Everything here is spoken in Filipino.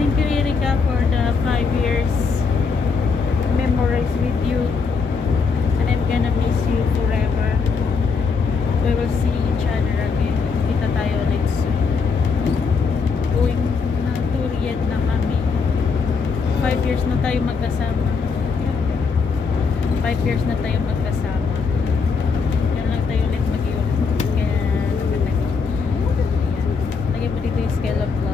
Thank you, Erika, for the 5 years memories with you. And I'm gonna miss you forever. We will see each other again. Kita tayo ulit soon. Going na Turiad na kami. 5 years na tayo magkasama. 5 years na tayo magkasama. Yan lang tayo ulit mag-iwan. Kaya naman lagi. Lagi mo dito yung scale of life.